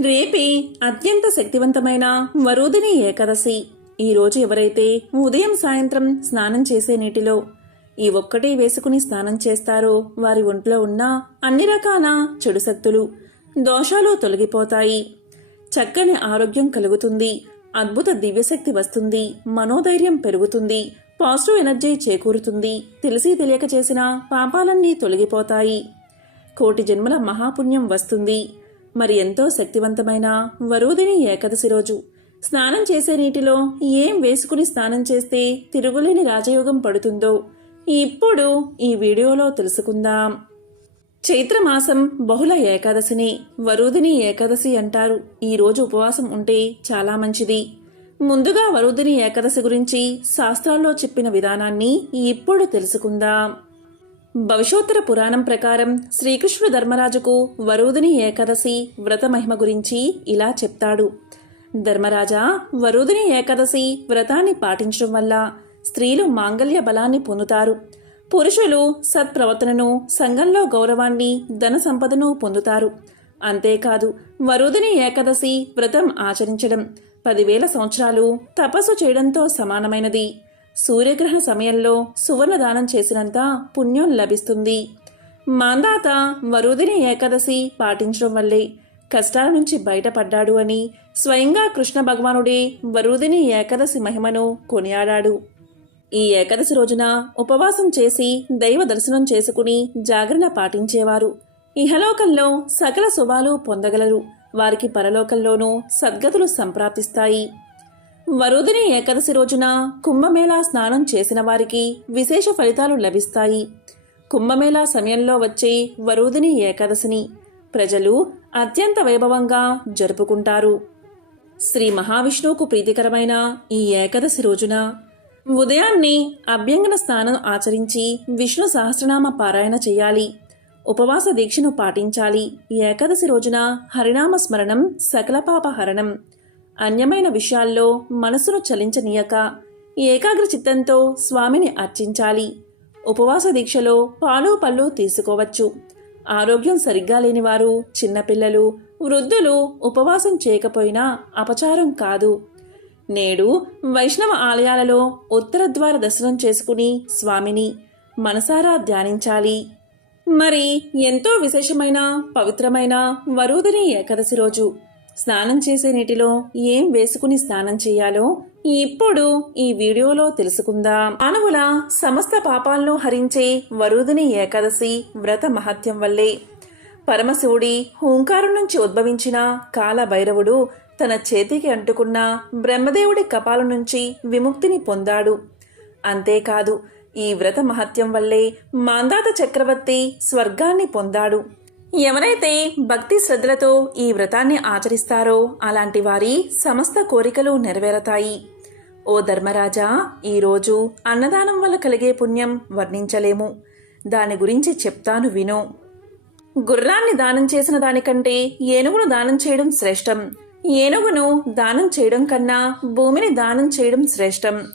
రేపే అత్యంత శక్తివంతమైన వరుదిని ఏకాదశి. ఈరోజు ఎవరైతే ఉదయం సాయంత్రం స్నానం చేసే నీటిలో ఈ ఒక్కటే వేసుకుని స్నానం చేస్తారో వారి ఒంట్లో ఉన్న అన్ని రకాల చెడు శక్తులు దోషాలు తొలగిపోతాయి. చక్కని ఆరోగ్యం కలుగుతుంది. అద్భుత దివ్యశక్తి వస్తుంది. మనోధైర్యం పెరుగుతుంది. పాజిటివ్ ఎనర్జీ చేకూరుతుంది. తెలిసి తెలియక చేసిన పాపాలన్నీ తొలగిపోతాయి. కోటి జన్మల మహాపుణ్యం వస్తుంది. మరి ఎంతో శక్తివంతమైన వరుదిని ఏకాదశి రోజు. స్నానం చేసే నీటిలో ఏం వేసుకుని స్నానం చేస్తే తిరుగులేని రాజయోగం పడుతుందో ఇప్పుడు ఈ వీడియోలో తెలుసుకుందాం. చైత్రమాసం బహుళ ఏకాదశిని వరుదిని ఏకాదశి అంటారు. ఈ రోజు ఉపవాసం ఉంటే చాలా మంచిది. ముందుగా వరుదిని ఏకాదశి గురించి శాస్త్రాల్లో చెప్పిన విధానాన్ని ఇప్పుడు తెలుసుకుందాం. భవిష్యోత్తర పురాణం ప్రకారం శ్రీకృష్ణుడు ధర్మరాజుకు వరుదిని ఏకాదశి వ్రత మహిమ గురించి ఇలా చెప్తాడు. ధర్మరాజా వరుదిని ఏకాదశి వ్రతాన్ని పాటించడం వల్ల స్త్రీలు మాంగల్య బలాన్ని పొందుతారు. పురుషులు సత్ప్రవర్తనను సంఘంలో గౌరవాన్ని ధన సంపదను పొందుతారు. అంతేకాదు వరుదిని ఏకాదశి వ్రతం ఆచరించడం పదివేల సంవత్సరాలు తపస్సు చేయడంతో సమానమైనది. సూర్యగ్రహణ సమయంలో సువర్ణ దానం చేసినంత పుణ్యం లభిస్తుంది. మాందాత వరుదిని ఏకాదశి పాటించడం వల్లే కష్టాల నుంచి బయటపడ్డాడు అని స్వయంగా కృష్ణ భగవానుడే వరుదిని ఏకాదశి మహిమను కొనియాడాడు. ఈ ఏకాదశి రోజున ఉపవాసం చేసి దైవ దర్శనం చేసుకుని జాగరణ పాటించేవారు. ఇహలోకంలో సకల శుభాలు పొందగలరు. వారికి పరలోకంలోనూ సద్గతులు సంప్రాప్తిస్తాయి. వరుదిని ఏకాదశి రోజున కుంభమేళా స్నానం చేసిన వారికి విశేష ఫలితాలు లభిస్తాయి. కుంభమేళా సమయంలో వచ్చే వరుదిని ఏకాదశిని ప్రజలు అత్యంత వైభవంగా జరుపుకుంటారు. శ్రీ మహావిష్ణువుకు ప్రీతికరమైన ఈ ఏకాదశి రోజున ఉదయాన్నే అభ్యంగన స్నానం ఆచరించి విష్ణు సహస్రనామ పారాయణ చేయాలి. ఉపవాస దీక్షను పాటించాలి. ఏకాదశి రోజున హరినామ స్మరణం సకల పాప హరణం. అన్యమైన విషయాల్లో మనసును చలించనీయక ఏకాగ్ర చిత్తంతో స్వామిని అర్చించాలి. ఉపవాస దీక్షలో పాలు పళ్ళు తీసుకోవచ్చు. ఆరోగ్యం సరిగ్గా లేనివారు చిన్నపిల్లలు వృద్ధులు ఉపవాసం చేయకపోయినా అపచారం కాదు. నేడు వైష్ణవ ఆలయాలలో ఉత్తర ద్వార దర్శనం చేసుకుని స్వామిని మనసారా ధ్యానించాలి. మరి ఎంతో విశేషమైన పవిత్రమైన వరుదిని ఏకాదశి రోజు స్నానం చేసే నీటిలో ఏం వేసుకుని స్నానం చేయాలో ఇప్పుడు ఈ వీడియోలో తెలుసుకుందాం. మానవుల సమస్త పాపాలను హరించే వరుదిని ఏకాదశి వ్రత మహత్యం వల్లే. పరమశివుడి హూంకారం నుంచి ఉద్భవించిన కాల భైరవుడు తన చేతికి అంటుకున్న బ్రహ్మదేవుడి కపాలం నుంచి విముక్తిని పొందాడు. అంతేకాదు ఈ వ్రత మహత్యం వల్లే మాందాత చక్రవర్తి స్వర్గాన్ని పొందాడు. ఎవరైతే భక్తి శ్రద్ధలతో ఈ వ్రతాన్ని ఆచరిస్తారో అలాంటి వారి సమస్త కోరికలు నెరవేరతాయి. ఓ ధర్మరాజా ఈరోజు అన్నదానం వల్ల కలిగే పుణ్యం వర్ణించలేము. దాని గురించి చెప్తాను విను. గుర్రాన్ని దానం చేసిన దానికంటే ఏనుగును దానం చేయడం శ్రేష్టం. ఏనుగును దానం చేయడం కన్నా భూమిని దానం చేయడం శ్రేష్టం.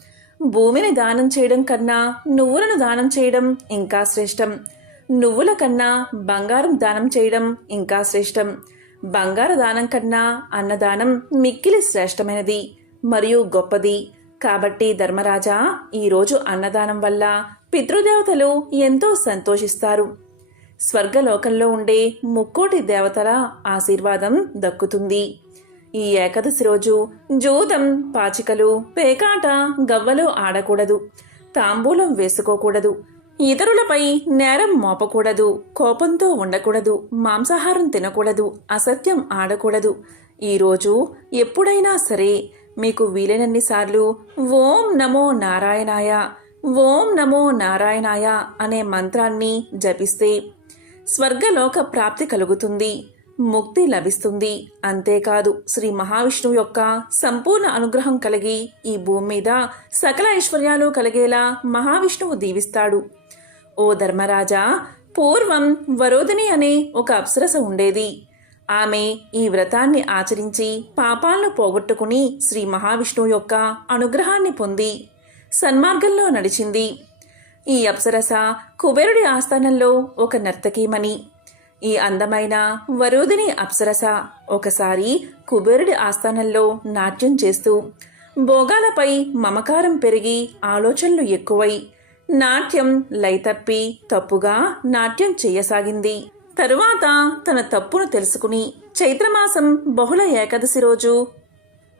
భూమిని దానం చేయడం కన్నా నువ్వులను దానం చేయడం ఇంకా శ్రేష్టం. నువ్వుల కన్నా బంగారం దానం చేయడం ఇంకా శ్రేష్టం. బంగార దానం కన్నా అన్నదానం మిక్కిలి శ్రేష్టమైనది మరియు గొప్పది. కాబట్టి ధర్మరాజా ఈరోజు అన్నదానం వల్ల పితృదేవతలు ఎంతో సంతోషిస్తారు. స్వర్గలోకంలో ఉండే ముక్కోటి దేవతల ఆశీర్వాదం దక్కుతుంది. ఈ ఏకాదశి రోజు జూదం పాచికలు పేకాట గవ్వలు ఆడకూడదు. తాంబూలం వేసుకోకూడదు. ఇతరులపై నేరం మోపకూడదు కోపంతో ఉండకూడదు మాంసాహారం తినకూడదు అసత్యం ఆడకూడదు. ఈరోజు ఎప్పుడైనా సరే మీకు వీలైనన్నిసార్లు ఓం నమో నారాయణాయ ఓం నమో నారాయణాయ అనే మంత్రాన్ని జపిస్తే స్వర్గలోక ప్రాప్తి కలుగుతుంది ముక్తి లభిస్తుంది. అంతేకాదు శ్రీ మహావిష్ణువు యొక్క సంపూర్ణ అనుగ్రహం కలిగి ఈ భూమి మీద సకల ఐశ్వర్యాలు కలిగేలా మహావిష్ణువు దీవిస్తాడు. ఓ ధర్మరాజా పూర్వం వరోధిని అనే ఒక అప్సరస ఉండేది. ఆమె ఈ వ్రతాన్ని ఆచరించి పాపాలను పోగొట్టుకుని శ్రీ మహావిష్ణువు యొక్క అనుగ్రహాన్ని పొంది సన్మార్గంలో నడిచింది. ఈ అప్సరస కుబేరుడి ఆస్థానంలో ఒక నర్తకీమణి. ఈ అందమైన వరోధిని అప్సరస ఒకసారి కుబేరుడి ఆస్థానంలో నాట్యం చేస్తూ భోగాలపై మమకారం పెరిగి ఆలోచనలు ఎక్కువై నాట్యం లైతప్పి తప్పుగా నాట్యం చేయసాగింది తరువాత తన తప్పును తెలుసుకుని చైత్రమాసం బహుళ ఏకాదశి రోజు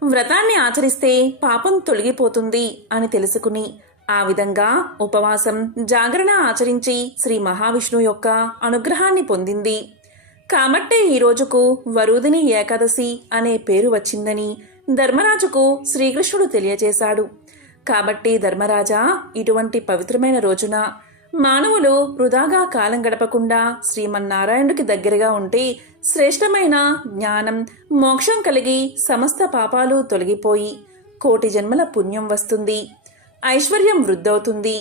వ్రతాన్ని ఆచరిస్తే పాపం తొలగిపోతుంది అని తెలుసుకుని ఆ విధంగా ఉపవాసం జాగరణ ఆచరించి శ్రీ మహావిష్ణు యొక్క అనుగ్రహాన్ని పొందింది. కాబట్టే ఈ రోజుకు వరుదిని ఏకాదశి అనే పేరు వచ్చిందని ధర్మరాజుకు శ్రీకృష్ణుడు తెలియజేశాడు. కాబట్టి ధర్మరాజా ఇటువంటి పవిత్రమైన రోజున మానవులు వృధాగా కాలం గడపకుండా శ్రీమన్నారాయణుడికి దగ్గరగా ఉంటే శ్రేష్టమైన జ్ఞానం మోక్షం కలిగి సమస్త పాపాలు తొలగిపోయి కోటి జన్మల పుణ్యం వస్తుంది. ఐశ్వర్యం వృద్ధవుతుంది.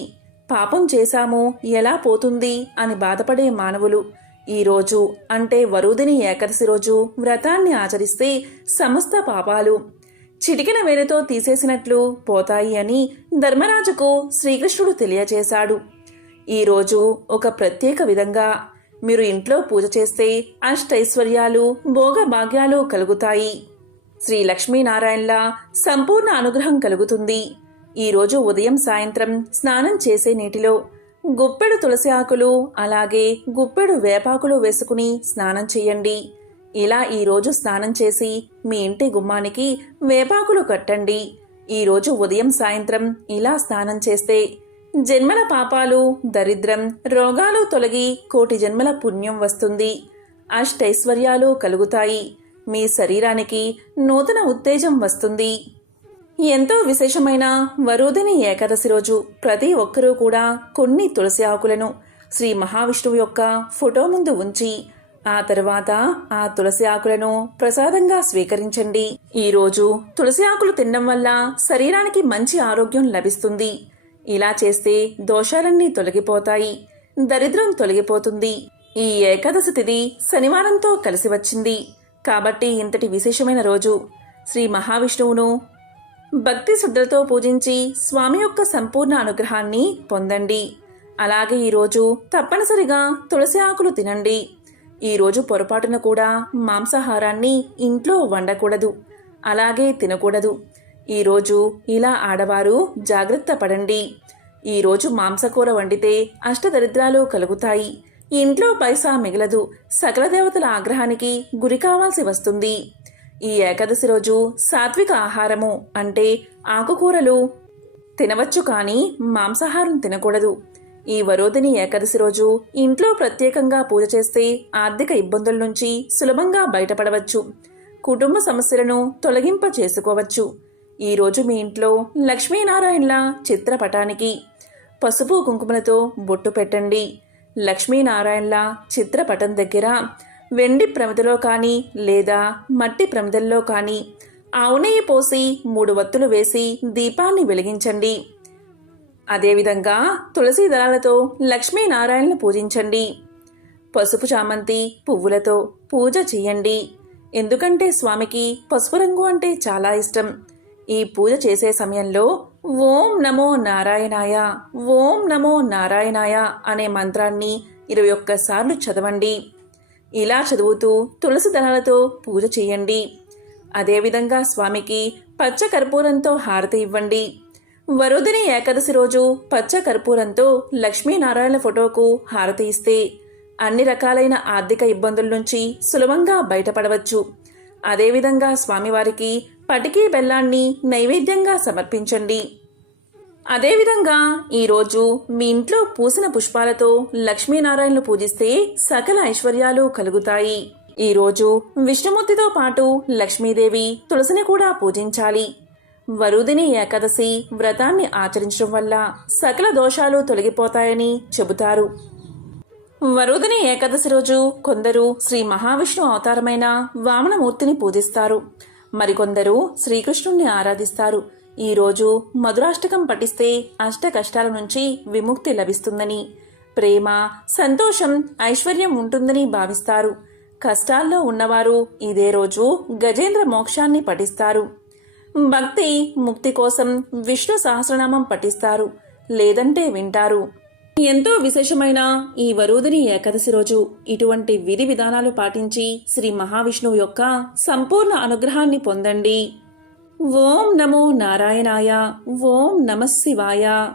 పాపం చేశాము ఎలా పోతుంది అని బాధపడే మానవులు ఈ రోజు అంటే వరుదిని ఏకాదశి రోజు వ్రతాన్ని ఆచరిస్తే సమస్త పాపాలు చిటికిన వేలితో తీసేసినట్లు పోతాయి అని ధర్మరాజుకు శ్రీకృష్ణుడు తెలియచేశాడు ఈరోజు ఒక ప్రత్యేక విధంగా మీరు ఇంట్లో పూజ చేస్తే అష్టైశ్వర్యాలు భోగభాగ్యాలు కలుగుతాయి. శ్రీ లక్ష్మీనారాయణల సంపూర్ణ అనుగ్రహం కలుగుతుంది. ఈరోజు ఉదయం సాయంత్రం స్నానం చేసే నీటిలో గుప్పెడు తులసి ఆకులు అలాగే గుప్పెడు వేపాకులు వేసుకుని స్నానం చేయండి. ఇలా ఈరోజు స్నానం చేసి మీ ఇంటి గుమ్మానికి వేపాకులు కట్టండి. ఈరోజు ఉదయం సాయంత్రం ఇలా స్నానం చేస్తే జన్మల పాపాలు దరిద్రం రోగాలు తొలగి కోటి జన్మల పుణ్యం వస్తుంది. అష్టైశ్వర్యాలు కలుగుతాయి. మీ శరీరానికి నూతన ఉత్తేజం వస్తుంది. ఎంతో విశేషమైన వరుదిని ఏకాదశి రోజు ప్రతి ఒక్కరూ కూడా కొన్ని తులసి ఆకులను శ్రీ మహావిష్ణువు యొక్క ఫోటో ముందు ఉంచి ఆ తరువాత ఆ తులసి ఆకులను ప్రసాదంగా స్వీకరించండి. ఈరోజు తులసి ఆకులు తినడం వల్ల శరీరానికి మంచి ఆరోగ్యం లభిస్తుంది. ఇలా చేస్తే దోషాలన్నీ తొలగిపోతాయి. దరిద్రం తొలగిపోతుంది. ఈ ఏకాదశి తిథి శనివారంతో కలిసి వచ్చింది. కాబట్టి ఇంతటి విశేషమైన రోజు. శ్రీ మహావిష్ణువును భక్తి శ్రద్ధలతో పూజించి స్వామి యొక్క సంపూర్ణ అనుగ్రహాన్ని పొందండి. అలాగే ఈరోజు తప్పనిసరిగా తులసి ఆకులు తినండి. ఈరోజు పొరపాటున కూడా మాంసాహారాన్ని ఇంట్లో వండకూడదు అలాగే తినకూడదు. ఈరోజు ఇలా ఆడవారు జాగ్రత్త పడండి. ఈరోజు మాంసకూర వండితే అష్టదరిద్రాలు కలుగుతాయి. ఇంట్లో పైసా మిగలదు. సకల దేవతల ఆగ్రహానికి గురి కావాల్సి వస్తుంది. ఈ ఏకాదశి రోజు సాత్విక ఆహారము అంటే ఆకుకూరలు తినవచ్చు కానీ మాంసాహారం తినకూడదు. ఈ వరోధిని ఏకాదశి రోజు ఇంట్లో ప్రత్యేకంగా పూజ చేస్తే ఆర్థిక ఇబ్బందుల నుంచి సులభంగా బయటపడవచ్చు. కుటుంబ సమస్యలను తొలగింప చేసుకోవచ్చు. ఈరోజు మీ ఇంట్లో లక్ష్మీనారాయణల చిత్రపటానికి పసుపు కుంకుమలతో బొట్టు పెట్టండి. లక్ష్మీనారాయణల చిత్రపటం దగ్గర వెండి ప్రమిదలో కానీ లేదా మట్టి ప్రమిదల్లో కానీ ఆవునేయి పోసి మూడు వత్తులు వేసి దీపాన్ని వెలిగించండి. అదేవిధంగా తులసి దళాలతో లక్ష్మీనారాయణను పూజించండి. పసుపు చామంతి పువ్వులతో పూజ చేయండి. ఎందుకంటే స్వామికి పసుపు రంగు అంటే చాలా ఇష్టం. ఈ పూజ చేసే సమయంలో ఓం నమో నారాయణాయ ఓం నమో నారాయణాయ అనే మంత్రాన్ని ఇరవై ఒక్కసార్లు చదవండి. ఇలా చదువుతూ తులసి దళాలతో పూజ చేయండి. అదేవిధంగా స్వామికి పచ్చ కర్పూరంతో హారతి ఇవ్వండి. వరుదిని ఏకాదశి రోజు పచ్చ కర్పూరంతో లక్ష్మీనారాయణ ఫోటోకు హారతి ఇస్తే అన్ని రకాలైన ఆర్థిక ఇబ్బందుల నుంచి సులభంగా బయటపడవచ్చు. అదేవిధంగా స్వామివారికి పటికీ బెల్లాన్ని నైవేద్యంగా సమర్పించండి. అదేవిధంగా ఈరోజు మీ ఇంట్లో పూసిన పుష్పాలతో లక్ష్మీనారాయణను పూజిస్తే సకల ఐశ్వర్యాలు కలుగుతాయి. ఈరోజు విష్ణుమూర్తితో పాటు లక్ష్మీదేవి తులసిని కూడా పూజించాలి. వరుదిని ఏకాదశి వ్రతాన్ని ఆచరించడం వల్ల సకల దోషాలు తొలగిపోతాయని చెబుతారు. వరుదిని ఏకాదశి రోజు కొందరు శ్రీ మహావిష్ణు అవతారమైన వామనమూర్తిని పూజిస్తారు. మరికొందరు శ్రీకృష్ణుణ్ణి ఆరాధిస్తారు. ఈరోజు మధురాష్టకం పఠిస్తే అష్ట కష్టాల నుంచి విముక్తి లభిస్తుందని ప్రేమ సంతోషం ఐశ్వర్యం ఉంటుందని భావిస్తారు. కష్టాల్లో ఉన్నవారు ఇదే రోజు గజేంద్ర మోక్షాన్ని పఠిస్తారు. భక్తి ముక్తి కోసం విష్ణు సహస్రనామం పఠిస్తారు. లేదంటే వింటారు. ఎంతో విశేషమైన ఈ వరుదిని ఏకాదశి రోజు ఇటువంటి విధి విధానాలు పాటించి శ్రీ మహావిష్ణువు యొక్క సంపూర్ణ అనుగ్రహాన్ని పొందండి. ఓం నమో నారాయణాయ ఓం నమ శివాయ.